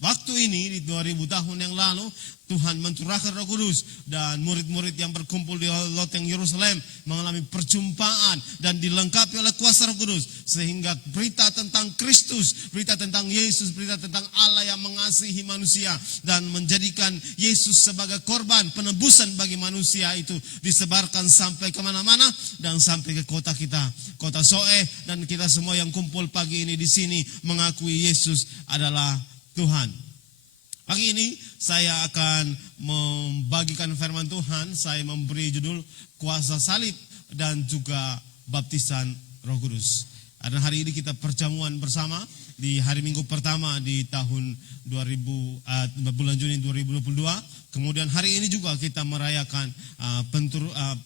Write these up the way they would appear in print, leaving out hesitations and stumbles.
waktu ini di 2000 tahun yang lalu Tuhan mencurahkan Roh Kudus dan murid-murid yang berkumpul di loteng Yerusalem mengalami perjumpaan dan dilengkapi oleh kuasa Roh Kudus sehingga berita tentang Kristus, berita tentang Yesus, berita tentang Allah yang mengasihi manusia dan menjadikan Yesus sebagai korban penebusan bagi manusia itu disebarkan sampai kemana-mana dan sampai ke kota kita, kota Soe, dan kita semua yang kumpul pagi ini di sini mengakui Yesus adalah Tuhan. Pagi ini saya akan membagikan firman Tuhan. Saya memberi judul kuasa salib dan juga baptisan Roh Kudus. Dan hari ini kita perjamuan bersama di hari Minggu pertama di tahun bulan Juni 2022. Kemudian hari ini juga kita merayakan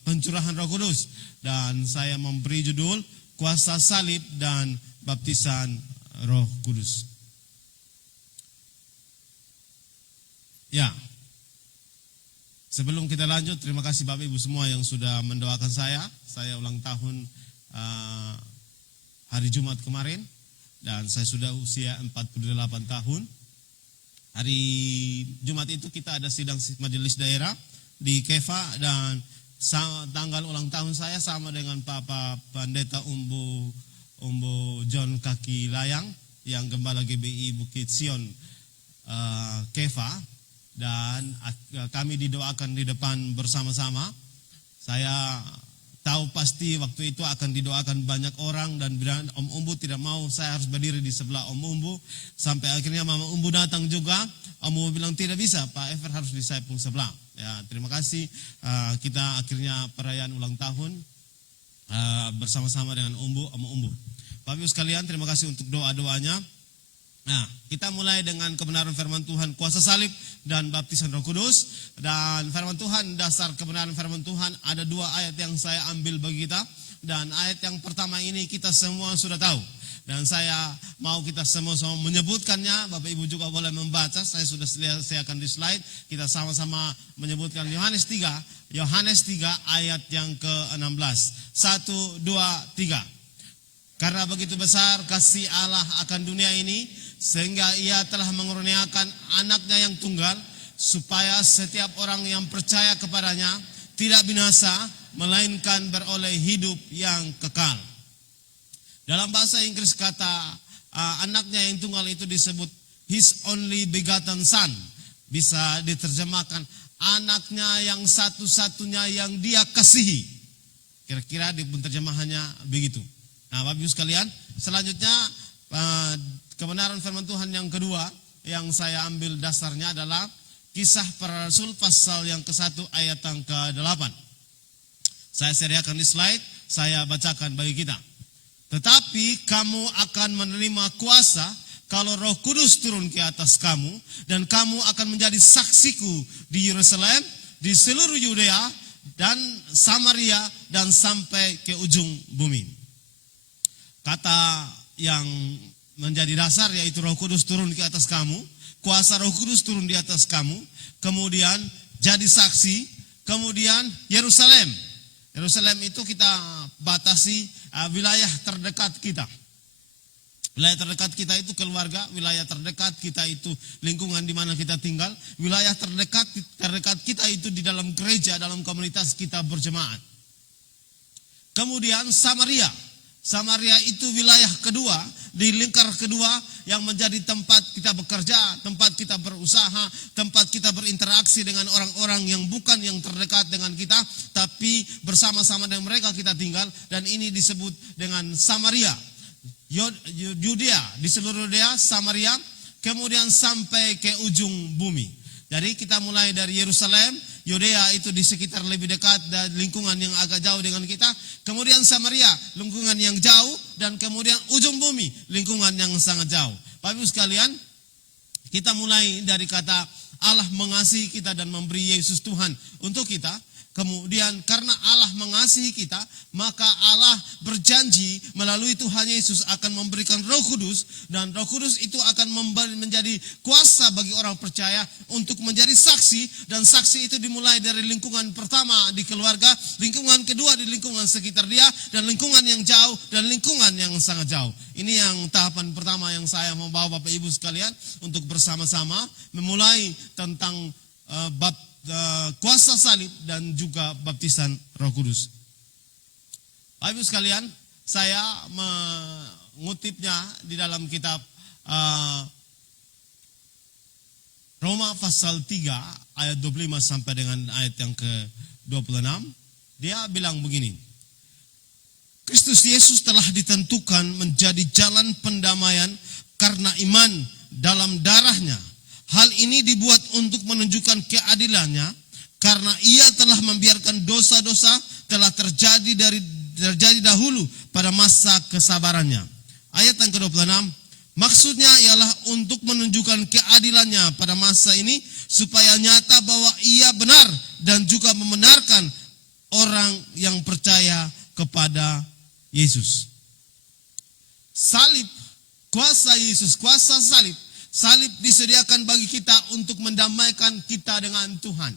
pencurahan Roh Kudus, dan saya memberi judul kuasa salib dan baptisan Roh Kudus. Ya, sebelum kita lanjut, terima kasih Bapak Ibu semua yang sudah mendoakan saya. Saya ulang tahun hari Jumat kemarin dan saya sudah usia 48 tahun. Hari Jumat itu kita ada sidang majelis daerah di Kefa dan tanggal ulang tahun saya sama dengan Papa Pendeta Umbo John Kaki Layang yang Gembala GBI Bukit Sion Kefa. Dan kami didoakan di depan bersama-sama. Saya tahu pasti waktu itu akan didoakan banyak orang, dan Om Umbu tidak mau saya harus berdiri di sebelah Om Umbu. Sampai akhirnya Mama Umbu datang juga. Om Umbu bilang tidak bisa, Pak Ever harus di samping sebelah. Ya, terima kasih. Kita akhirnya perayaan ulang tahun bersama-sama dengan Om Umbu. Bapak Ibu sekalian, terima kasih untuk doa-doanya. Nah, kita mulai dengan kebenaran firman Tuhan, kuasa salib dan baptisan Roh Kudus. Dan firman Tuhan, dasar kebenaran firman Tuhan, ada 2 ayat yang saya ambil bagi kita. Dan ayat yang pertama ini kita semua sudah tahu. Dan saya mau kita semua menyebutkannya. Bapak Ibu juga boleh membaca. Saya sudah sediakan di slide. Kita sama-sama menyebutkan Yohanes 3 ayat yang ke-16. 1, 2, 3. Karena begitu besar kasih Allah akan dunia ini, sehingga ia telah mengurniakan anaknya yang tunggal, supaya setiap orang yang percaya kepadanya tidak binasa, melainkan beroleh hidup yang kekal. Dalam bahasa Inggris kata anaknya yang tunggal itu disebut His only begotten son. Bisa diterjemahkan anaknya yang satu-satunya yang dia kasihi. Kira-kira di penerjemahannya begitu. Nah, Bapak Ibu sekalian, selanjutnya kebenaran firman Tuhan yang kedua yang saya ambil dasarnya adalah Kisah Para Rasul pasal yang ke-1 ayat yang ke-8. Saya sediakan di slide, saya bacakan bagi kita. Tetapi kamu akan menerima kuasa kalau Roh Kudus turun ke atas kamu, dan kamu akan menjadi saksiku di Yerusalem, di seluruh Yudea dan Samaria dan sampai ke ujung bumi. Kata yang menjadi dasar yaitu Roh Kudus turun ke atas kamu, kuasa Roh Kudus turun di atas kamu, kemudian jadi saksi, kemudian Yerusalem. Yerusalem itu kita batasi wilayah terdekat kita. Wilayah terdekat kita itu keluarga, wilayah terdekat kita itu lingkungan di mana kita tinggal, wilayah terdekat kita itu di dalam gereja, dalam komunitas kita berjemaat. Kemudian Samaria. Samaria itu wilayah kedua, di lingkar kedua yang menjadi tempat kita bekerja, tempat kita berusaha, tempat kita berinteraksi dengan orang-orang yang bukan yang terdekat dengan kita, tapi bersama-sama dengan mereka kita tinggal, dan ini disebut dengan Samaria. Yudea, di seluruh Yudea, Samaria, kemudian sampai ke ujung bumi. Jadi kita mulai dari Yerusalem, Yudea itu di sekitar lebih dekat dan lingkungan yang agak jauh dengan kita. Kemudian Samaria, lingkungan yang jauh, dan kemudian ujung bumi, lingkungan yang sangat jauh. Bapak Ibu sekalian, kita mulai dari kata Allah mengasihi kita dan memberi Yesus Tuhan untuk kita. Kemudian karena Allah mengasihi kita, maka Allah berjanji melalui Tuhan Yesus akan memberikan Roh Kudus, dan Roh Kudus itu akan menjadi kuasa bagi orang percaya untuk menjadi saksi, dan saksi itu dimulai dari lingkungan pertama di keluarga, lingkungan kedua di lingkungan sekitar dia, dan lingkungan yang jauh, dan lingkungan yang sangat jauh. Ini yang tahapan pertama yang saya membawa Bapak Ibu sekalian untuk bersama-sama memulai tentang bab kuasa salib dan juga baptisan Roh Kudus. Bapak Ibu sekalian, saya mengutipnya di dalam kitab Roma pasal 3 ayat 25 sampai dengan ayat yang ke-26. Dia bilang begini: Kristus Yesus telah ditentukan menjadi jalan pendamaian karena iman dalam darahnya. Hal ini dibuat untuk menunjukkan keadilannya, karena ia telah membiarkan dosa-dosa telah terjadi dahulu pada masa kesabarannya. Ayat yang ke-26, maksudnya ialah untuk menunjukkan keadilannya pada masa ini, supaya nyata bahwa ia benar dan juga membenarkan orang yang percaya kepada Yesus. Salib, kuasa Yesus, kuasa salib. Salib disediakan bagi kita untuk mendamaikan kita dengan Tuhan.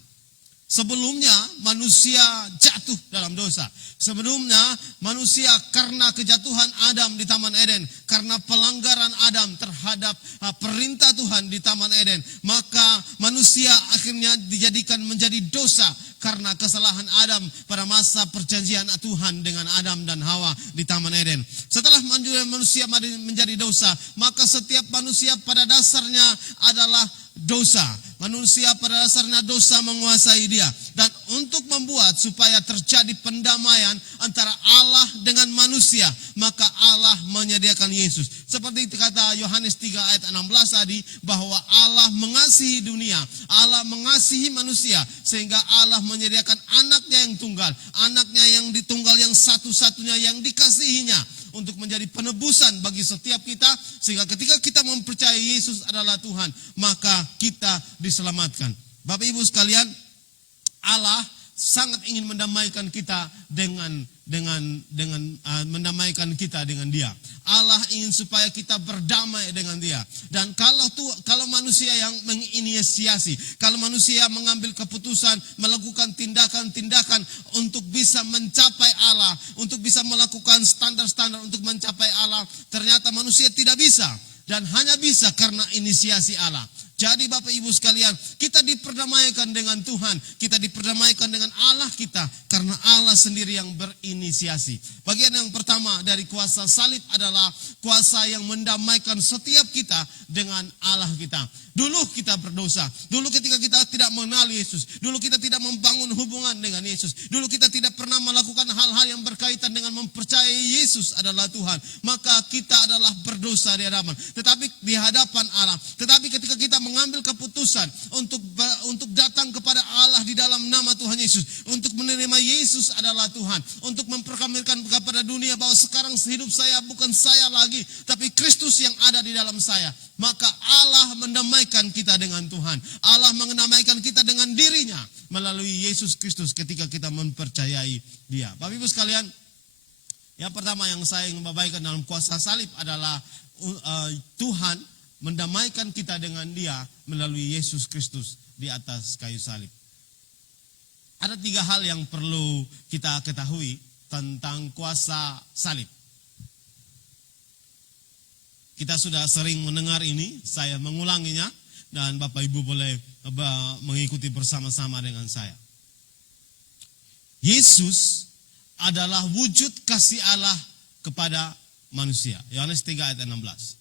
Sebelumnya manusia jatuh dalam dosa. Sebelumnya manusia karena kejatuhan Adam di Taman Eden, karena pelanggaran Adam terhadap perintah Tuhan di Taman Eden, maka manusia akhirnya dijadikan menjadi dosa karena kesalahan Adam pada masa perjanjian Tuhan dengan Adam dan Hawa di Taman Eden. Setelah manusia menjadi dosa, maka setiap manusia pada dasarnya adalah dosa. Manusia pada dasarnya dosa menguasai dia. Dan untuk membuat supaya terjadi pendamaian antara Allah dengan manusia, maka Allah menyediakan Yesus. Seperti kata Yohanes 3 ayat 16 tadi, bahwa Allah mengasihi dunia, Allah mengasihi manusia, sehingga Allah menyediakan anaknya yang tunggal, anaknya yang ditunggal yang satu-satunya yang dikasihinya, untuk menjadi penebusan bagi setiap kita, sehingga ketika kita mempercayai Yesus adalah Tuhan, maka kita diselamatkan. Bapak Ibu sekalian, Allah sangat ingin mendamaikan kita dengan mendamaikan kita dengan Dia. Allah ingin supaya kita berdamai dengan Dia. Dan kalau manusia yang menginisiasi, kalau manusia mengambil keputusan, melakukan tindakan-tindakan untuk bisa mencapai Allah, untuk bisa melakukan standar-standar untuk mencapai Allah, ternyata manusia tidak bisa. Dan hanya bisa karena inisiasi Allah. Jadi Bapak Ibu sekalian, kita diperdamaikan dengan Tuhan, kita diperdamaikan dengan Allah kita, karena Allah sendiri yang berinisiasi. Bagian yang pertama dari kuasa salib adalah kuasa yang mendamaikan setiap kita dengan Allah kita. Dulu kita berdosa, dulu ketika kita tidak mengenal Yesus, dulu kita tidak membangun hubungan dengan Yesus, dulu kita tidak pernah melakukan hal-hal yang berkaitan dengan mempercayai Yesus adalah Tuhan, maka kita adalah berdosa di hadapan. Tetapi di hadapan Allah, tetapi ketika kita mengambil keputusan untuk datang kepada Allah di dalam nama Tuhan Yesus, untuk menerima Yesus adalah Tuhan, untuk memperkenalkan kepada dunia bahwa sekarang hidup saya bukan saya lagi, tapi Kristus yang ada di dalam saya, maka Allah mendamaikan kita dengan Tuhan. Allah mendamaikan kita dengan dirinya melalui Yesus Kristus ketika kita mempercayai Dia. Bapak Ibu sekalian, yang pertama yang saya ingin membagikan dalam kuasa salib adalah Tuhan mendamaikan kita dengan Dia melalui Yesus Kristus di atas kayu salib. Ada 3 hal yang perlu kita ketahui tentang kuasa salib. Kita sudah sering mendengar ini, saya mengulanginya, dan Bapak Ibu boleh mengikuti bersama-sama dengan saya. Yesus adalah wujud kasih Allah kepada manusia. Yohanes 3 ayat 16.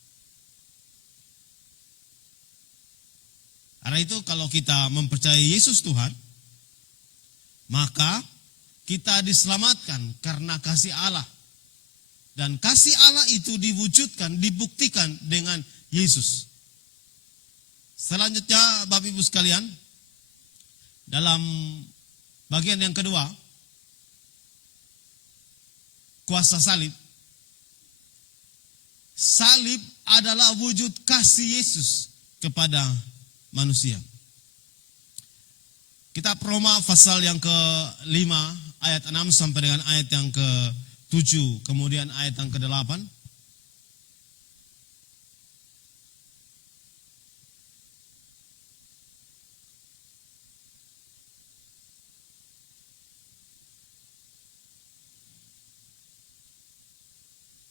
Karena itu kalau kita mempercayai Yesus Tuhan, maka kita diselamatkan karena kasih Allah. Dan kasih Allah itu diwujudkan, dibuktikan dengan Yesus. Selanjutnya Bapak Ibu sekalian, dalam bagian yang kedua, kuasa salib. Salib adalah wujud kasih Yesus kepada manusia. Kitab Roma pasal yang ke-5 ayat 6 sampai dengan ayat yang ke-7, kemudian ayat yang ke-8.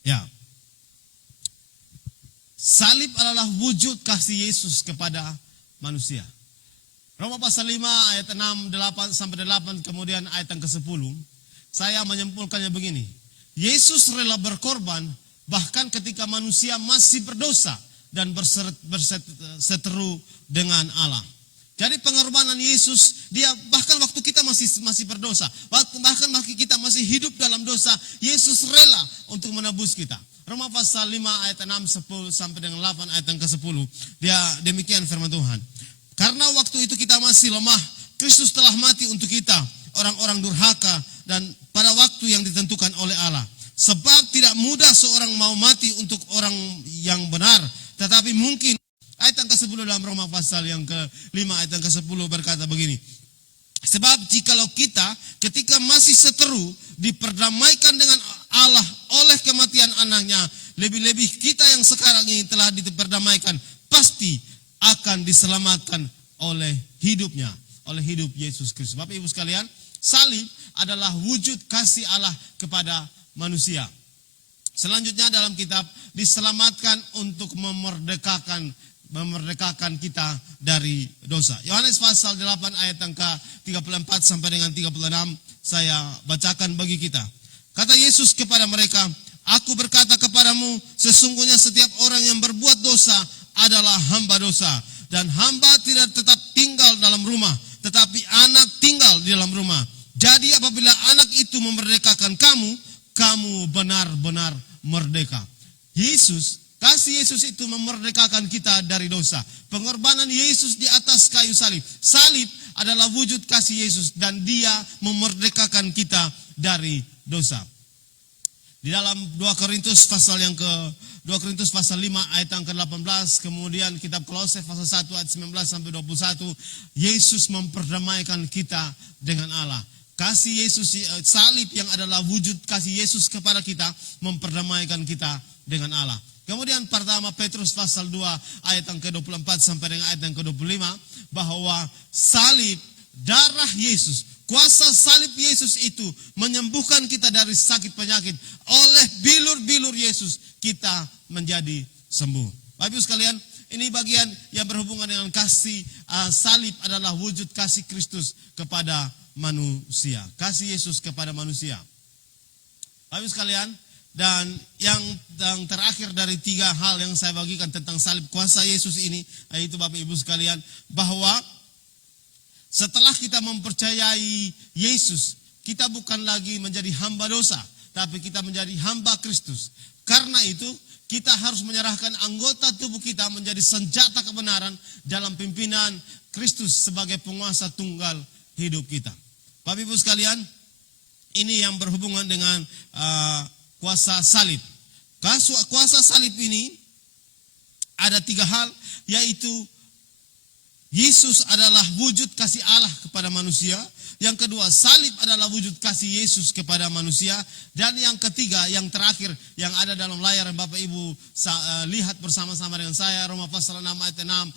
Ya. Salib adalah wujud kasih Yesus kepada manusia. Roma pasal 5 ayat 6 8 sampai 8 kemudian ayat yang ke-10. Saya menyimpulkannya begini. Yesus rela berkorban bahkan ketika manusia masih berdosa dan berseteru dengan Allah. Jadi pengorbanan Yesus, dia bahkan waktu kita masih berdosa, bahkan waktu kita masih hidup dalam dosa, Yesus rela untuk menebus kita. Roma pasal 5 ayat 6 10 sampai dengan 8 ayat yang ke-10. Dia demikian firman Tuhan. Karena waktu itu kita masih lemah, Kristus telah mati untuk kita, orang-orang durhaka, dan pada waktu yang ditentukan oleh Allah. Sebab tidak mudah seorang mau mati untuk orang yang benar, tetapi mungkin. Ayat yang ke-10 dalam Roma pasal yang ke-5 ayat yang ke-10 berkata begini. Sebab jikalau kita ketika masih seteru diperdamaikan dengan Allah oleh kematian anaknya, lebih-lebih kita yang sekarang ini telah diperdamaikan pasti akan diselamatkan oleh hidupnya, oleh hidup Yesus Kristus. Bapak Ibu sekalian, salib adalah wujud kasih Allah kepada manusia. Selanjutnya dalam kitab diselamatkan untuk memerdekakan kita dari dosa. Yohanes pasal 8 ayat yang ke-34 sampai dengan 36 saya bacakan bagi kita. Kata Yesus kepada mereka, "Aku berkata kepadamu, sesungguhnya setiap orang yang berbuat dosa adalah hamba dosa. Dan hamba tidak tetap tinggal dalam rumah, tetapi anak tinggal di dalam rumah. Jadi apabila anak itu memerdekakan kamu benar-benar merdeka." Kasih Yesus itu memerdekakan kita dari dosa. Pengorbanan Yesus di atas kayu salib. Salib adalah wujud kasih Yesus dan dia memerdekakan kita dari dosa. Di dalam 2 Korintus pasal 5 ayat yang ke-18, kemudian kitab Kolose pasal 1 ayat 19 sampai 21, Yesus memperdamaikan kita dengan Allah. Kasih Yesus, salib yang adalah wujud kasih Yesus kepada kita, memperdamaikan kita dengan Allah. Kemudian pertama Petrus pasal 2 ayat yang ke-24 sampai dengan ayat yang ke-25, bahwa salib, darah Yesus, kuasa salib Yesus itu menyembuhkan kita dari sakit penyakit. Oleh bilur-bilur Yesus kita menjadi sembuh. Bapak Ibu sekalian, ini bagian yang berhubungan dengan kasih. Salib adalah wujud kasih Kristus kepada manusia. Kasih Yesus kepada manusia. Bapak Ibu sekalian, dan yang terakhir dari 3 hal yang saya bagikan tentang salib kuasa Yesus ini, yaitu Bapak Ibu sekalian, bahwa setelah kita mempercayai Yesus, kita bukan lagi menjadi hamba dosa, tapi kita menjadi hamba Kristus. Karena itu, kita harus menyerahkan anggota tubuh kita menjadi senjata kebenaran dalam pimpinan Kristus sebagai penguasa tunggal hidup kita. Bapak Ibu sekalian, ini yang berhubungan dengan kuasa salib. Kuasa salib ini ada 3 hal, yaitu Yesus adalah wujud kasih Allah kepada manusia. Yang kedua, salib adalah wujud kasih Yesus kepada manusia. Dan yang ketiga, yang terakhir, yang ada dalam layar yang Bapak Ibu lihat bersama-sama dengan saya, Roma pasal 6 ayat 6,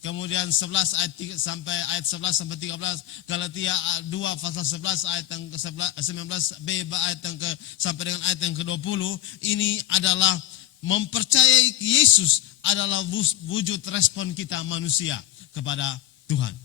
kemudian 11 ayat 3, sampai ayat 11 sampai 13, Galatia 2 pasal 11 ayat yang ke-19b ayat yang sampai dengan ayat yang ke-20. Ini adalah mempercayai Yesus adalah wujud respon kita manusia kepada Tuhan.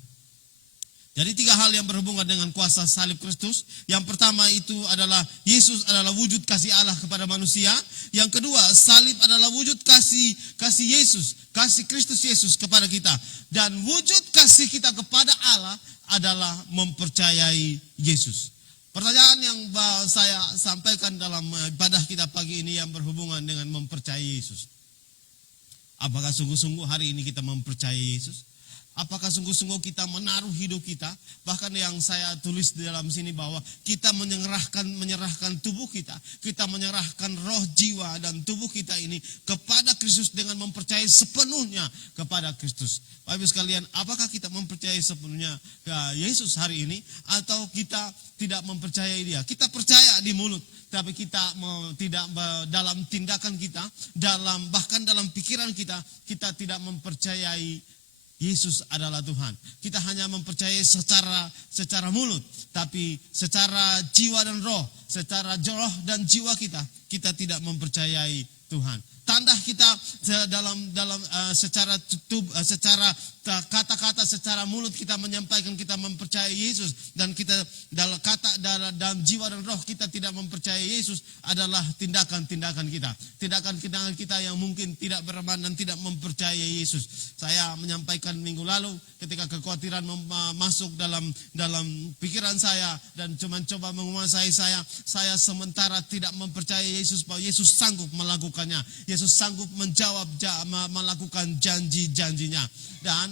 Jadi 3 hal yang berhubungan dengan kuasa salib Kristus. Yang pertama itu adalah Yesus adalah wujud kasih Allah kepada manusia. Yang kedua, salib adalah wujud kasih Yesus, kasih Kristus Yesus kepada kita. Dan wujud kasih kita kepada Allah adalah mempercayai Yesus. Pertanyaan yang saya sampaikan dalam ibadah kita pagi ini yang berhubungan dengan mempercayai Yesus. Apakah sungguh-sungguh hari ini kita mempercayai Yesus? Apakah sungguh-sungguh kita menaruh hidup kita? Bahkan yang saya tulis di dalam sini bahwa kita menyerahkan tubuh kita menyerahkan roh, jiwa, dan tubuh kita ini kepada Kristus dengan mempercayai sepenuhnya kepada Kristus. Bapak Ibu sekalian, apakah kita mempercayai sepenuhnya ke Yesus hari ini atau kita tidak mempercayai Dia? Kita percaya di mulut, tapi kita tidak dalam tindakan kita, bahkan dalam pikiran kita tidak mempercayai Yesus adalah Tuhan. Kita hanya mempercayai secara mulut, tapi secara jiwa dan roh, secara roh dan jiwa kita tidak mempercayai Tuhan. Tanda kita secara kata-kata, secara mulut kita menyampaikan kita mempercayai Yesus, dan kita dalam jiwa dan roh kita tidak mempercayai Yesus adalah tindakan-tindakan kita yang mungkin tidak berman dan tidak mempercayai Yesus. Saya menyampaikan minggu lalu ketika kekhawatiran masuk dalam pikiran saya dan coba menguasai saya sementara tidak mempercayai Yesus bahwa Yesus sanggup melakukannya. Yesus sanggup melakukan janji-janjinya. Dan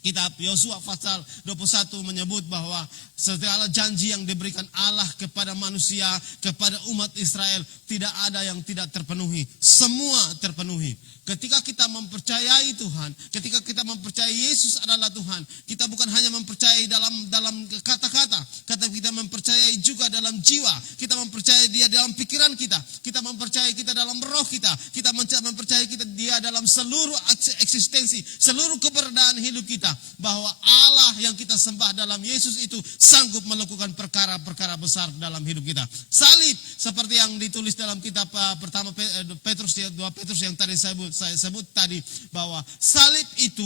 kitab Yosua pasal 21 menyebut bahwa segala janji yang diberikan Allah kepada manusia, kepada umat Israel, tidak ada yang tidak terpenuhi. Semua terpenuhi. Ketika kita mempercayai Tuhan, ketika kita mempercayai Yesus adalah Tuhan, kita bukan hanya mempercayai dalam kata-kata, kita mempercayai juga dalam jiwa, kita mempercayai Dia dalam pikiran kita mempercayai kita dalam roh kita mempercayai Dia dalam seluruh eksistensi, seluruh keberadaan hidup kita, bahwa Allah yang kita sembah dalam Yesus itu sanggup melakukan perkara-perkara besar dalam hidup kita. Salib seperti yang ditulis dalam kitab pertama Petrus, 2 Petrus yang tadi saya sebut tadi, bahwa salib itu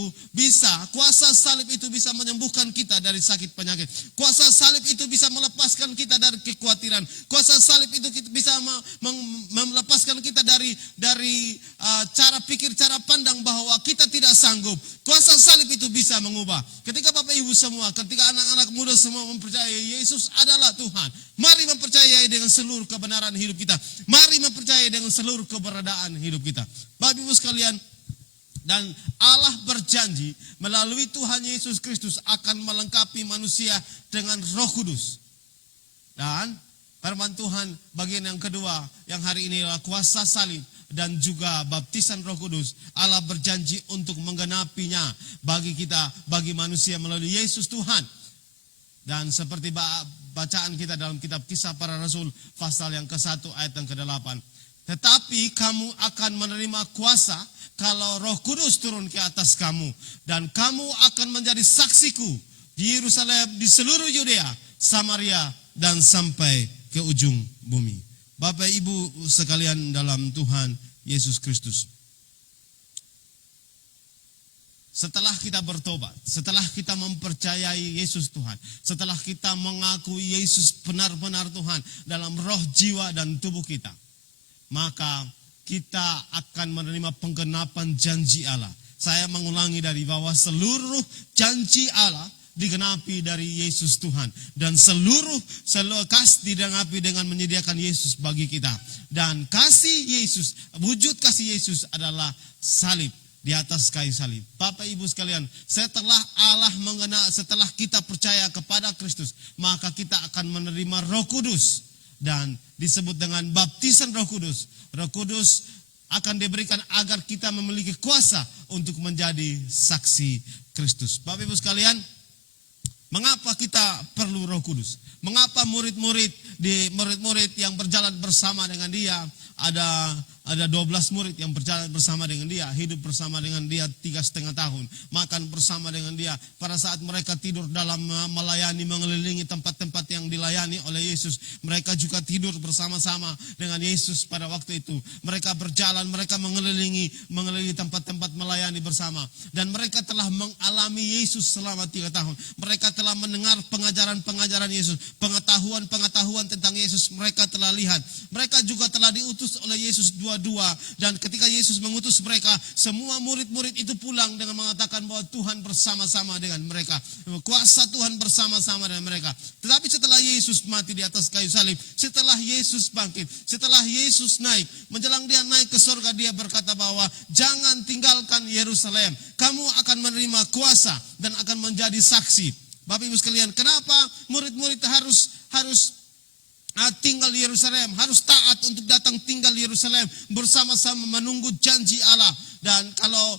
kuasa salib itu bisa menyembuhkan kita dari sakit penyakit. Kuasa salib itu bisa melepaskan kita dari kekhawatiran. Kuasa salib itu bisa melepaskan kita dari cara pikir, cara pandang bahwa kita tidak sanggup. Kuasa salib itu bisa mengubah. Ketika Bapak Ibu semua, ketika anak-anak muda semua mempercayai Yesus adalah Tuhan, mari mempercayai dengan seluruh kebenaran hidup kita. Mari mempercayai dengan seluruh keberadaan hidup kita. Bapak Ibu sekalian, dan Allah berjanji melalui Tuhan Yesus Kristus akan melengkapi manusia dengan Roh Kudus. Dan firman Tuhan bagian yang kedua yang hari ini adalah kuasa salib dan juga baptisan Roh Kudus. Allah berjanji untuk menggenapinya bagi kita, bagi manusia melalui Yesus Tuhan. Dan seperti bacaan kita dalam kitab Kisah Para Rasul pasal yang ke-1 ayat yang ke-8. Tetapi kamu akan menerima kuasa kalau Roh Kudus turun ke atas kamu, dan kamu akan menjadi saksiku di Yerusalem, di seluruh Yudea, Samaria, dan sampai ke ujung bumi. Bapak Ibu sekalian dalam Tuhan Yesus Kristus, setelah kita bertobat, setelah kita mempercayai Yesus Tuhan, setelah kita mengakui Yesus benar-benar Tuhan dalam roh, jiwa, dan tubuh kita, maka kita akan menerima penggenapan janji Allah. Saya mengulangi dari bawah, seluruh janji Allah digenapi dari Yesus Tuhan, dan seluruh kasih digenapi dengan menyediakan Yesus bagi kita. Dan kasih Yesus, wujud kasih Yesus adalah salib di atas kayu salib. Bapak Ibu sekalian, setelah kita percaya kepada Kristus, maka kita akan menerima Roh Kudus, dan disebut dengan baptisan Roh Kudus. Roh Kudus akan diberikan agar kita memiliki kuasa untuk menjadi saksi Kristus. Bapak Ibu sekalian, mengapa kita perlu Roh Kudus? Mengapa murid-murid yang berjalan bersama dengan Dia, ada 12 murid yang berjalan bersama dengan Dia, hidup bersama dengan Dia 3,5 tahun, makan bersama dengan Dia. Pada saat mereka tidur dalam melayani, mengelilingi tempat-tempat yang dilayani oleh Yesus, mereka juga tidur bersama-sama dengan Yesus pada waktu itu. Mereka berjalan, mereka mengelilingi tempat-tempat melayani bersama, dan mereka telah mengalami Yesus selama 3 tahun. Mereka telah mendengar pengajaran-pengajaran Yesus, pengetahuan-pengetahuan tentang Yesus mereka telah lihat. Mereka juga telah diutus oleh Yesus 2 dua. Dan ketika Yesus mengutus mereka, semua murid-murid itu pulang dengan mengatakan bahwa Tuhan bersama-sama dengan mereka. Kuasa Tuhan bersama-sama dengan mereka. Tetapi setelah Yesus mati di atas kayu salib, setelah Yesus bangkit, setelah Yesus naik, menjelang dia naik ke surga, dia berkata bahwa jangan tinggalkan Yerusalem. Kamu akan menerima kuasa dan akan menjadi saksi. Bapak Ibu sekalian, kenapa murid-murid harus tinggal di Yerusalem, harus taat untuk datang tinggal di Yerusalem bersama-sama menunggu janji Allah. Dan kalau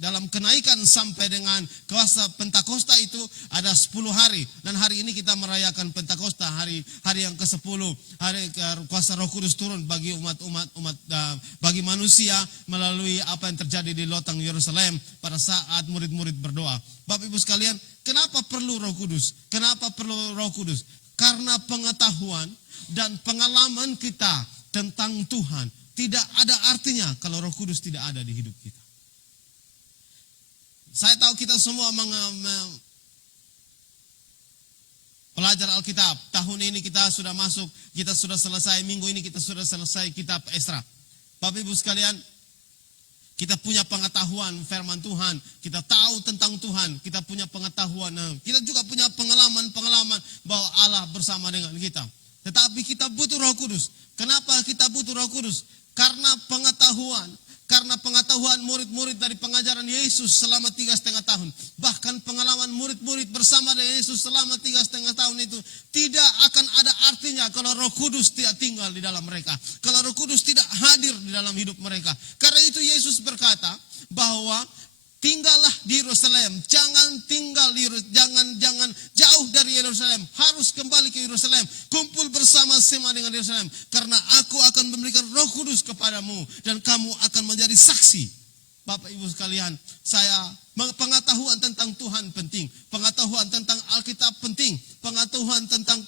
dalam kenaikan sampai dengan kuasa Pentakosta itu ada 10 hari, dan hari ini kita merayakan Pentakosta, hari yang ke-10, hari kuasa Roh Kudus turun bagi umat bagi manusia melalui apa yang terjadi di lotang Yerusalem pada saat murid-murid berdoa. Bapak Ibu sekalian, kenapa perlu Roh Kudus? Kenapa perlu Roh Kudus? Karena pengetahuan dan pengalaman kita tentang Tuhan tidak ada artinya kalau Roh Kudus tidak ada di hidup kita. Saya tahu kita semua pelajar Alkitab. Tahun ini kita sudah selesai, minggu ini kita sudah selesai kitab Esra. Bapak Ibu sekalian, kita punya pengetahuan firman Tuhan, kita tahu tentang Tuhan, kita punya pengetahuan, kita juga punya pengalaman bahwa Allah bersama dengan kita. Tetapi kita butuh Roh Kudus. Kenapa kita butuh Roh Kudus? Karena pengetahuan murid-murid dari pengajaran Yesus selama 3,5 tahun. Bahkan pengalaman murid-murid bersama dengan Yesus selama 3,5 tahun itu tidak akan ada artinya kalau Roh Kudus tidak tinggal di dalam mereka. Kalau Roh Kudus tidak hadir di dalam hidup mereka. Karena itu Yesus berkata bahwa tinggallah di Yerusalem, jangan jauh dari Yerusalem, harus kembali ke Yerusalem, kumpul bersama-sama dengan Yerusalem, karena aku akan memberikan Roh Kudus kepadamu dan kamu akan menjadi saksi. Bapak Ibu sekalian, pengetahuan tentang Tuhan penting, pengetahuan tentang Alkitab penting, pengetahuan tentang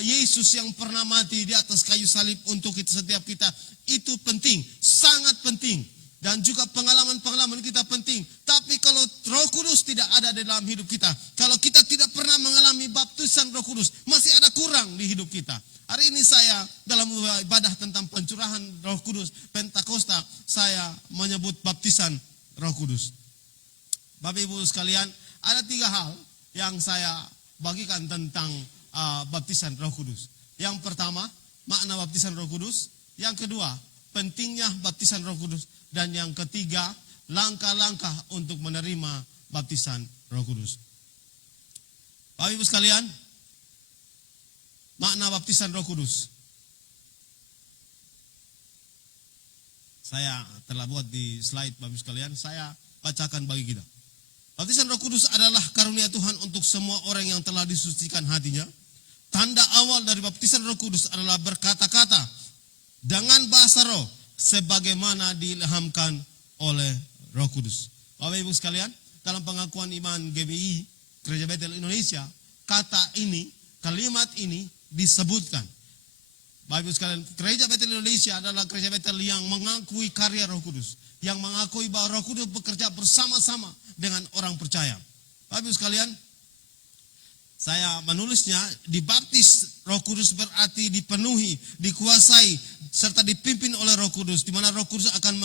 Yesus yang pernah mati di atas kayu salib untuk setiap kita itu penting, sangat penting. Dan juga pengalaman-pengalaman kita penting. Tapi kalau Roh Kudus tidak ada di dalam hidup kita, kalau kita tidak pernah mengalami baptisan Roh Kudus, masih ada kurang di hidup kita. Hari ini saya dalam ibadah tentang pencurahan Roh Kudus, Pentakosta, saya menyebut baptisan Roh Kudus. Bapak Ibu sekalian, ada 3 hal yang saya bagikan tentang baptisan Roh Kudus. Yang pertama, makna baptisan Roh Kudus. Yang kedua, pentingnya baptisan Roh Kudus. Dan yang ketiga, langkah-langkah untuk menerima baptisan Roh Kudus. Bapak Ibu sekalian, makna baptisan Roh Kudus. Saya telah buat di slide Bapak Ibu sekalian, saya bacakan bagi kita. Baptisan Roh Kudus adalah karunia Tuhan untuk semua orang yang telah disucikan hatinya. Tanda awal dari baptisan Roh Kudus adalah berkata-kata dengan bahasa roh, sebagaimana diilhamkan oleh Roh Kudus. Bapak Ibu sekalian, dalam pengakuan iman GBI, Gereja Betel Indonesia, kalimat ini disebutkan. Bapak Ibu sekalian, Gereja Betel Indonesia adalah Gereja Betel yang mengakui karya Roh Kudus, yang mengakui bahwa Roh Kudus bekerja bersama-sama dengan orang percaya. Bapak Ibu sekalian, saya menulisnya, dibaptis Roh Kudus berarti dipenuhi, dikuasai, serta dipimpin oleh Roh Kudus, di mana Roh Kudus akan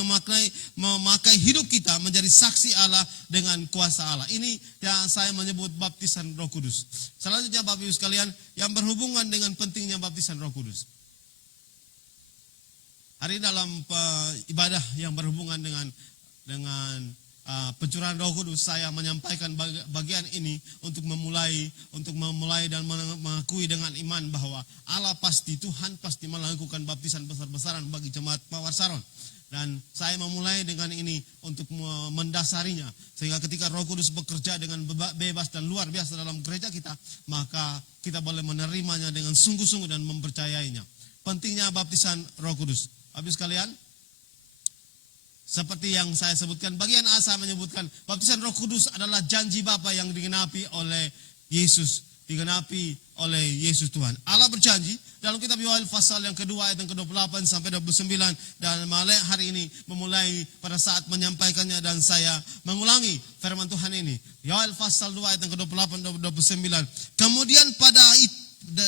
memakai hidup kita menjadi saksi Allah dengan kuasa Allah. Ini yang saya menyebut baptisan Roh Kudus. Selanjutnya Bapak Ibu sekalian, yang berhubungan dengan pentingnya baptisan Roh Kudus. Hari dalam ibadah yang berhubungan dengan pencurahan Roh Kudus, saya menyampaikan bagian ini untuk memulai dan mengakui dengan iman bahwa Tuhan pasti melakukan baptisan besar-besaran bagi jemaat Mawar Saron. Dan saya memulai dengan ini untuk mendasarinya, sehingga ketika Roh Kudus bekerja dengan bebas dan luar biasa dalam gereja kita, maka kita boleh menerimanya dengan sungguh-sungguh dan mempercayainya. Pentingnya baptisan Roh Kudus. Habis sekalian, seperti yang saya sebutkan, bagian A saya menyebutkan baptisan Roh Kudus adalah janji Bapa yang digenapi oleh Yesus, Yesus Tuhan. Allah berjanji dalam kitab Yoel pasal yang kedua ayat yang ke-28 sampai 29, dan malah hari ini memulai pada saat menyampaikannya dan saya mengulangi firman Tuhan ini. Yoel pasal 2 ayat yang ke-28 dan 29. Kemudian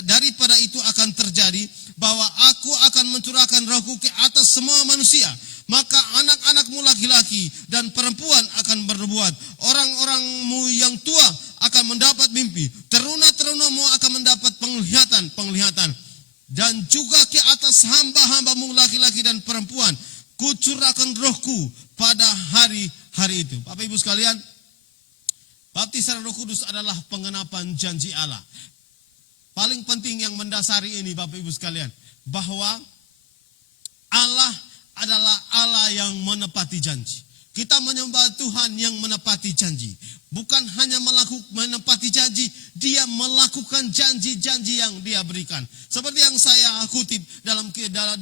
daripada itu akan terjadi bahwa aku akan mencurahkan rohku ke atas semua manusia. Maka anak-anakmu laki-laki dan perempuan akan bernubuat. Orang-orangmu yang tua akan mendapat mimpi. Teruna-terunamu akan mendapat penglihatan. Dan juga ke atas hamba-hambamu laki-laki dan perempuan, kucurahkan rohku pada hari-hari itu. Bapak Ibu sekalian, baptisan Roh Kudus adalah penggenapan janji Allah. Paling penting yang mendasari ini Bapak Ibu sekalian, bahwa Allah adalah Allah yang menepati janji. Kita menyembah Tuhan yang menepati janji. Bukan hanya menepati janji, dia melakukan janji-janji yang dia berikan. Seperti yang saya kutip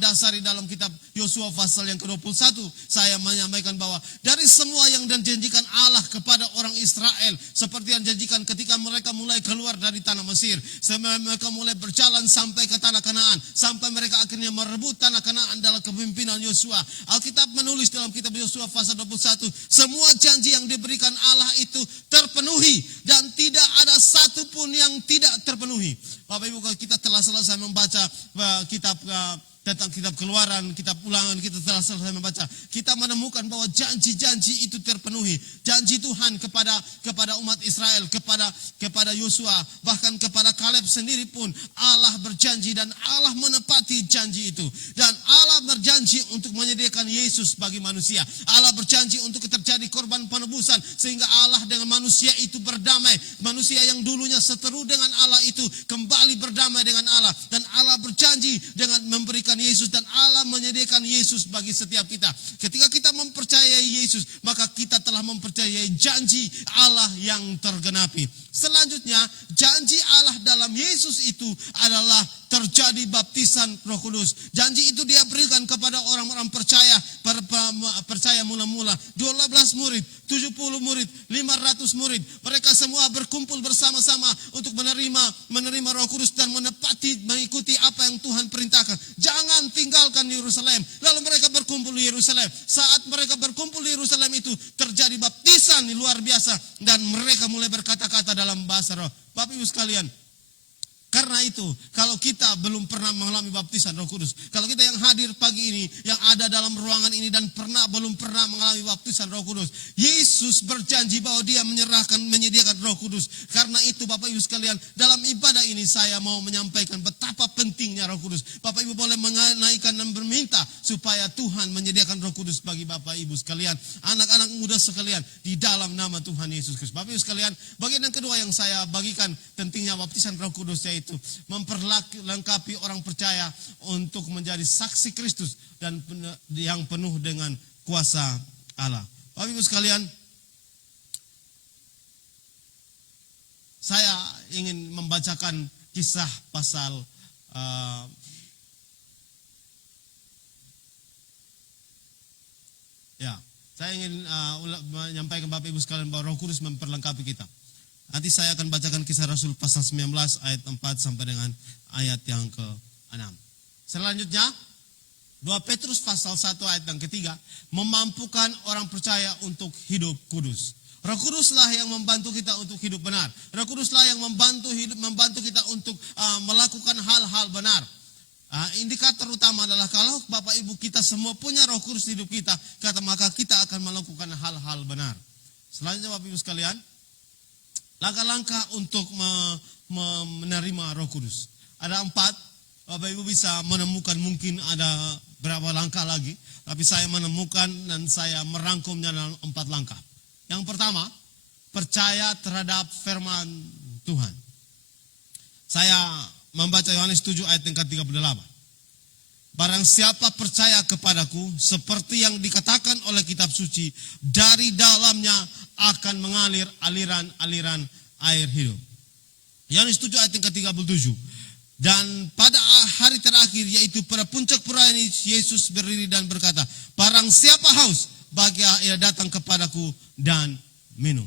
dasari dalam kitab Yosua pasal yang ke-21, saya menyampaikan bahwa dari semua yang dijanjikan Allah kepada orang Israel, seperti yang dijanjikan ketika mereka mulai keluar dari tanah Mesir, sampai mereka mulai berjalan sampai ke tanah Kanaan, sampai mereka akhirnya merebut tanah Kanaan dalam kepemimpinan Yosua. Alkitab menulis dalam kitab Yosua pasal 21, semua janji yang diberikan Allah itu terpenuhi dan tidak ada satupun yang tidak terpenuhi. Bapak Ibu, kalau kita telah selesai membaca kitab tentang kitab Keluaran, kitab Ulangan, kita telah selesai membaca, kita menemukan bahwa janji-janji itu terpenuhi. Janji Tuhan kepada umat Israel, kepada Yosua, bahkan kepada Kaleb sendiri pun Allah berjanji dan Allah menepati janji itu. Dan Allah berjanji untuk menyediakan Yesus bagi manusia. Allah berjanji untuk terjadi korban penebusan sehingga Allah dengan manusia itu berdamai. Manusia yang dulunya seteru dengan Allah itu kembali berdamai dengan Allah. Dan Allah berjanji dengan memberikan Yesus, dan Allah menyediakan Yesus bagi setiap kita. Ketika kita mempercayai Yesus, maka kita telah mempercayai janji Allah yang tergenapi. Selanjutnya, janji Allah dalam Yesus itu adalah terjadi baptisan Roh Kudus. Janji itu dia berikan kepada orang-orang percaya mula-mula. 12 murid, 70 murid, 500 murid. Mereka semua berkumpul bersama-sama untuk menerima Roh Kudus dan mengikuti apa yang Tuhan perintahkan. Jangan tinggalkan Yerusalem. Lalu mereka berkumpul di Yerusalem. Saat mereka berkumpul di Yerusalem itu terjadi baptisan luar biasa dan mereka mulai berkata-kata dalam bahasa roh. Bapak Ibu sekalian, karena itu, kalau kita belum pernah mengalami baptisan Roh Kudus, kalau kita yang hadir pagi ini, yang ada dalam ruangan ini dan belum pernah mengalami baptisan Roh Kudus, Yesus berjanji bahwa dia menyediakan Roh Kudus. Karena itu Bapak Ibu sekalian, dalam ibadah ini saya mau menyampaikan betapa pentingnya Roh Kudus. Bapak Ibu boleh menaikkan dan berminta supaya Tuhan menyediakan Roh Kudus bagi Bapak Ibu sekalian, anak-anak muda sekalian, di dalam nama Tuhan Yesus Kristus. Bapak Ibu sekalian, bagian yang kedua yang saya bagikan pentingnya baptisan Roh Kudus, yaitu memperlengkapi orang percaya untuk menjadi saksi Kristus dan yang penuh dengan kuasa Allah. Bapak Ibu sekalian, saya ingin membacakan kisah pasal saya ingin menyampaikan Bapak Ibu sekalian bahwa Roh Kudus memperlengkapi kita. Nanti saya akan bacakan kisah Rasul pasal 19 ayat 4 sampai dengan ayat yang ke-6. Selanjutnya, 2 Petrus pasal 1 ayat yang ketiga, memampukan orang percaya untuk hidup kudus. Roh Kuduslah yang membantu kita untuk hidup benar. Roh Kuduslah yang membantu kita untuk melakukan hal-hal benar. Indikator utama adalah kalau Bapak Ibu kita semua punya Roh Kudus di hidup kita, maka kita akan melakukan hal-hal benar. Selanjutnya Bapak Ibu sekalian, langkah-langkah untuk menerima Roh Kudus. Ada 4, Bapak Ibu bisa menemukan, mungkin ada berapa langkah lagi, tapi saya menemukan dan saya merangkumnya dalam 4 langkah. Yang pertama, percaya terhadap firman Tuhan. Saya membaca Yohanes 7 ayat yang ke-38. Barang siapa percaya kepadaku, seperti yang dikatakan oleh kitab suci, dari dalamnya akan mengalir aliran-aliran air hidup. Yohanes 7 ayat yang ke-37. Dan pada hari terakhir, yaitu pada puncak perayaan, Yesus berdiri dan berkata, barang siapa haus, bagi ia datang kepadaku dan minum.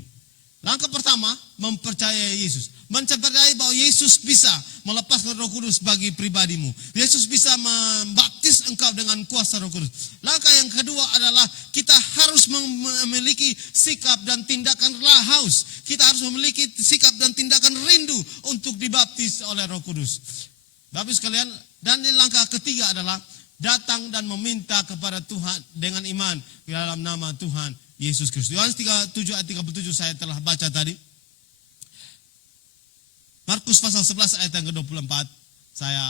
Langkah pertama, mempercayai Yesus. Mempercayai bahwa Yesus bisa melepaskan Roh Kudus bagi pribadimu. Yesus bisa membaptis engkau dengan kuasa Roh Kudus. Langkah yang kedua adalah kita harus memiliki sikap dan tindakan haus. Kita harus memiliki sikap dan tindakan rindu untuk dibaptis oleh Roh Kudus. Bapak sekalian, dan langkah ketiga adalah datang dan meminta kepada Tuhan dengan iman di dalam nama Tuhan Yesus Kristus. Yohanes 7 ayat 37 saya telah baca tadi. Markus pasal 11 ayat yang ke-24 saya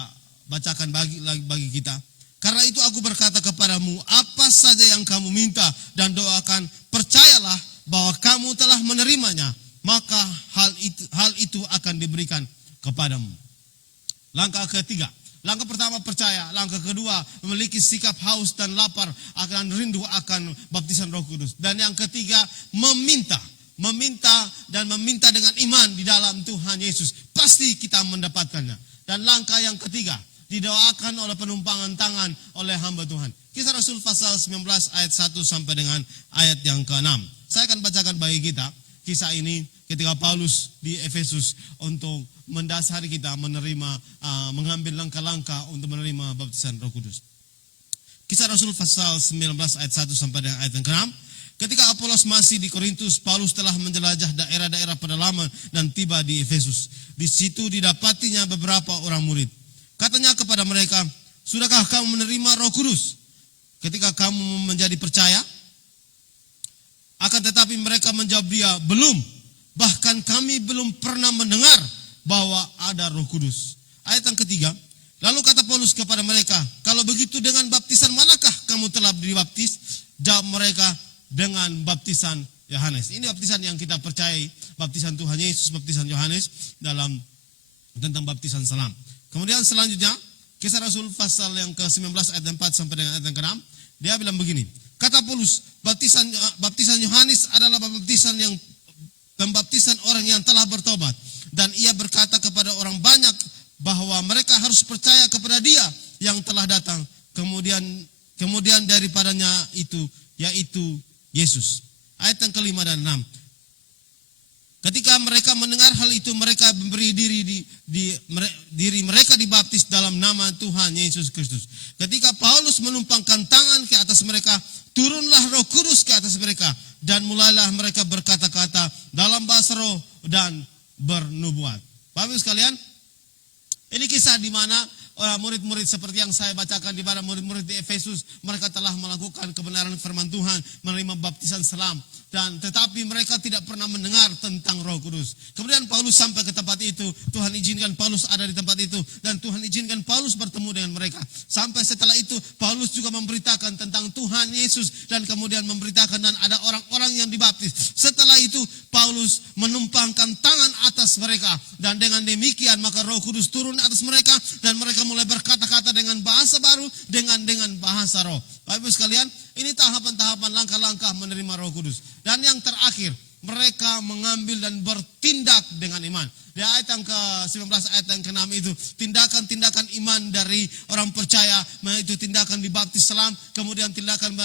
bacakan bagi kita. Karena itu aku berkata kepadamu, apa saja yang kamu minta dan doakan, percayalah bahwa kamu telah menerimanya, maka hal itu akan diberikan kepadamu. Langkah ketiga. Langkah pertama percaya, langkah kedua memiliki sikap haus dan lapar akan rindu akan baptisan Roh Kudus. Dan yang ketiga meminta dan meminta dengan iman di dalam Tuhan Yesus. Pasti kita mendapatkannya. Dan langkah yang ketiga didoakan oleh penumpangan tangan oleh hamba Tuhan. Kisah Rasul pasal 19 ayat 1 sampai dengan ayat yang ke-6. Saya akan bacakan bagi kita kisah ini ketika Paulus di Efesus untuk mendasari kita mengambil langkah-langkah untuk menerima baptisan Roh Kudus. Kisah Rasul pasal 19 ayat 1 sampai dengan ayat yang ke-6. Ketika Apolos masih di Korintus, Paulus telah menjelajah daerah-daerah pedalaman dan tiba di Efesus. Di situ didapatinya beberapa orang murid. Katanya kepada mereka, sudahkah kamu menerima Roh Kudus ketika kamu menjadi percaya? Akan tetapi mereka menjawab dia, belum. Bahkan kami belum pernah mendengar bahwa ada Roh Kudus. Ayat yang ketiga, lalu kata Paulus kepada mereka, kalau begitu dengan baptisan manakah kamu telah dibaptis? Jawab mereka, dengan baptisan Yohanes. Ini baptisan yang kita percayai, baptisan Tuhan Yesus, baptisan Yohanes tentang baptisan salam. Kemudian selanjutnya, Kisah Rasul pasal yang ke-19 ayat 4 sampai dengan ayat yang ke-6, dia bilang begini, kata Paulus, baptisan Yohanes adalah pembaptisan orang yang telah bertobat. Dan ia berkata kepada orang banyak bahwa mereka harus percaya kepada dia yang telah datang. Kemudian daripadanya itu, yaitu Yesus. Ayat yang ke-5 dan 6. Ketika mereka mendengar hal itu, mereka memberi diri mereka dibaptis dalam nama Tuhan Yesus Kristus. Ketika Paulus menumpangkan tangan ke atas mereka, turunlah Roh Kudus ke atas mereka, dan mulailah mereka berkata-kata dalam bahasa roh dan bernubuat. Bapak Ibu sekalian, ini kisah di mana murid-murid seperti yang saya bacakan, di mana murid-murid di Efesus, mereka telah melakukan kebenaran firman Tuhan, menerima baptisan selam, dan tetapi mereka tidak pernah mendengar tentang Roh Kudus. Kemudian Paulus sampai ke tempat itu, Tuhan izinkan Paulus ada di tempat itu, dan Tuhan izinkan Paulus bertemu dengan mereka. Sampai setelah itu, Paulus juga memberitakan tentang Tuhan Yesus, dan kemudian memberitakan dan ada orang-orang yang dibaptis. Setelah itu, Paulus menumpangkan tangan atas mereka, dan dengan demikian maka Roh Kudus turun atas mereka, dan mereka mulai berkata-kata dengan bahasa baru, dengan bahasa roh. Bapak Ibu sekalian, ini tahapan-tahapan langkah-langkah menerima Roh Kudus. Dan yang terakhir, mereka mengambil dan bertindak dengan iman. Di ayat yang ke-19, ayat yang ke-6 itu, tindakan-tindakan iman dari orang percaya, itu tindakan dibaptis selam, kemudian tindakan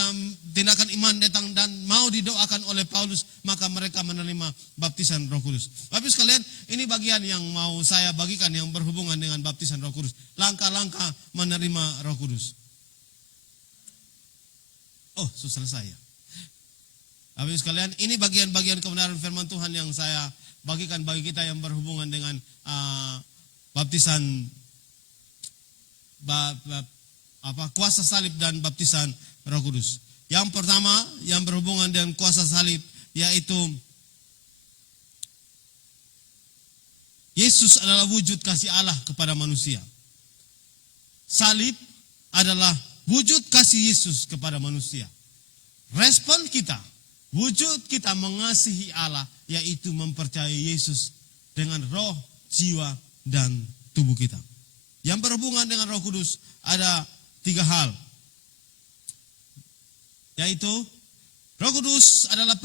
iman datang dan mau didoakan oleh Paulus, maka mereka menerima baptisan Roh Kudus. Bapak sekalian, ini bagian yang mau saya bagikan yang berhubungan dengan baptisan Roh Kudus. Langkah-langkah menerima Roh Kudus. Oh, sudah selesai ya. Bapak sekalian, ini bagian-bagian kebenaran firman Tuhan yang saya bagikan bagi kita yang berhubungan dengan baptisan kuasa salib dan baptisan Roh Kudus. Yang pertama yang berhubungan dengan kuasa salib, yaitu Yesus adalah wujud kasih Allah kepada manusia. Salib adalah wujud kasih Yesus kepada manusia. Respon kita, wujud kita mengasihi Allah, yaitu mempercayai Yesus dengan roh, jiwa, dan tubuh kita. Yang berhubungan dengan Roh Kudus ada 3 hal. Yaitu, Roh Kudus adalah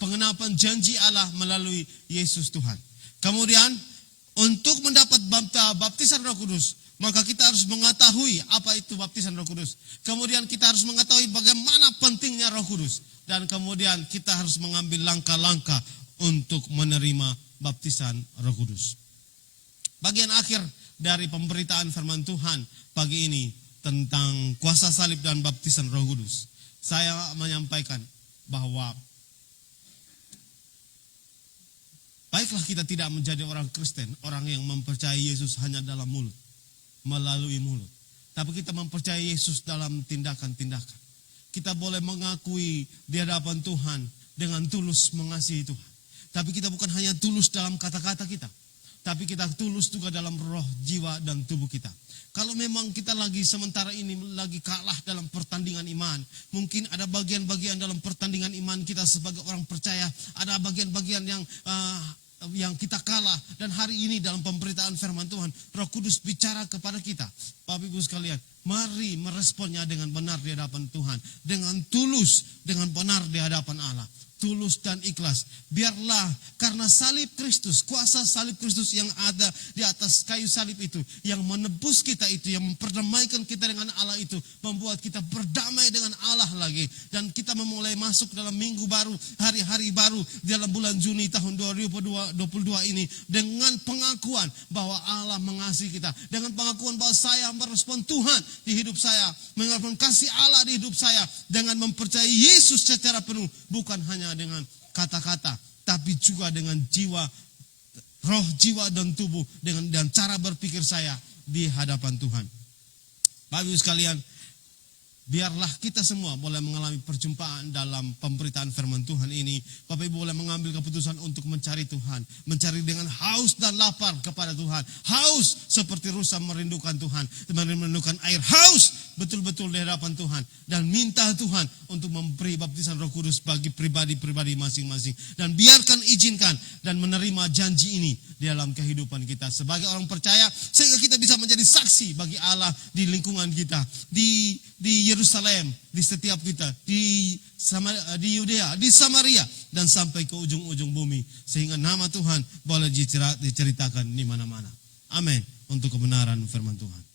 pengenapan janji Allah melalui Yesus Tuhan. Kemudian, untuk mendapat baptisan Roh Kudus, maka kita harus mengetahui apa itu baptisan Roh Kudus. Kemudian kita harus mengetahui bagaimana pentingnya Roh Kudus. Dan kemudian kita harus mengambil langkah-langkah untuk menerima baptisan Roh Kudus. Bagian akhir dari pemberitaan firman Tuhan pagi ini tentang kuasa salib dan baptisan Roh Kudus. saya menyampaikan bahwa baiklah kita tidak menjadi orang Kristen, orang yang mempercayai Yesus hanya dalam mulut, melalui mulut. Tapi kita mempercayai Yesus dalam tindakan-tindakan. Kita boleh mengakui di hadapan Tuhan dengan tulus mengasihi Tuhan. Tapi kita bukan hanya tulus dalam kata-kata kita, tapi kita tulus juga dalam roh, jiwa, dan tubuh kita. Kalau memang kita lagi sementara ini lagi kalah dalam pertandingan iman, mungkin ada bagian-bagian dalam pertandingan iman kita sebagai orang percaya, ada bagian-bagian yang kita kalah. Dan hari ini dalam pemberitaan firman Tuhan, Roh Kudus bicara kepada kita. Bapak Ibu sekalian, mari meresponnya dengan benar di hadapan Tuhan, dengan tulus, dengan benar di hadapan Allah. Tulus dan ikhlas. Biarlah karena salib Kristus, kuasa salib Kristus yang ada di atas kayu salib itu, yang menebus kita itu, yang memperdamaikan kita dengan Allah itu, membuat kita berdamai dengan Allah lagi. Dan kita memulai masuk dalam minggu baru, hari-hari baru dalam bulan Juni tahun 2022 ini, dengan pengakuan bahwa Allah mengasihi kita, dengan pengakuan bahwa saya merespon Tuhan di hidup saya, mengalami kasih Allah di hidup saya, dengan mempercayai Yesus secara penuh, bukan hanya dengan kata-kata, tapi juga dengan jiwa, roh, jiwa, dan tubuh, dan cara berpikir saya di hadapan Tuhan. Bapak Ibu sekalian, biarlah kita semua boleh mengalami perjumpaan dalam pemberitaan firman Tuhan ini. Bapak Ibu boleh mengambil keputusan untuk mencari Tuhan. Mencari dengan haus dan lapar kepada Tuhan. Haus seperti rusa merindukan Tuhan. Merindukan air. Haus betul-betul di hadapan Tuhan. Dan minta Tuhan untuk memberi baptisan Roh Kudus bagi pribadi-pribadi masing-masing. Dan biarkan, izinkan, dan menerima janji ini di dalam kehidupan kita sebagai orang percaya. Sehingga kita bisa menjadi saksi bagi Allah di lingkungan kita. Di Yerusalem, di setiap kita, di Yudea, di Samaria, dan sampai ke ujung-ujung bumi, sehingga nama Tuhan boleh diceritakan di mana-mana. Amin. Untuk kebenaran firman Tuhan.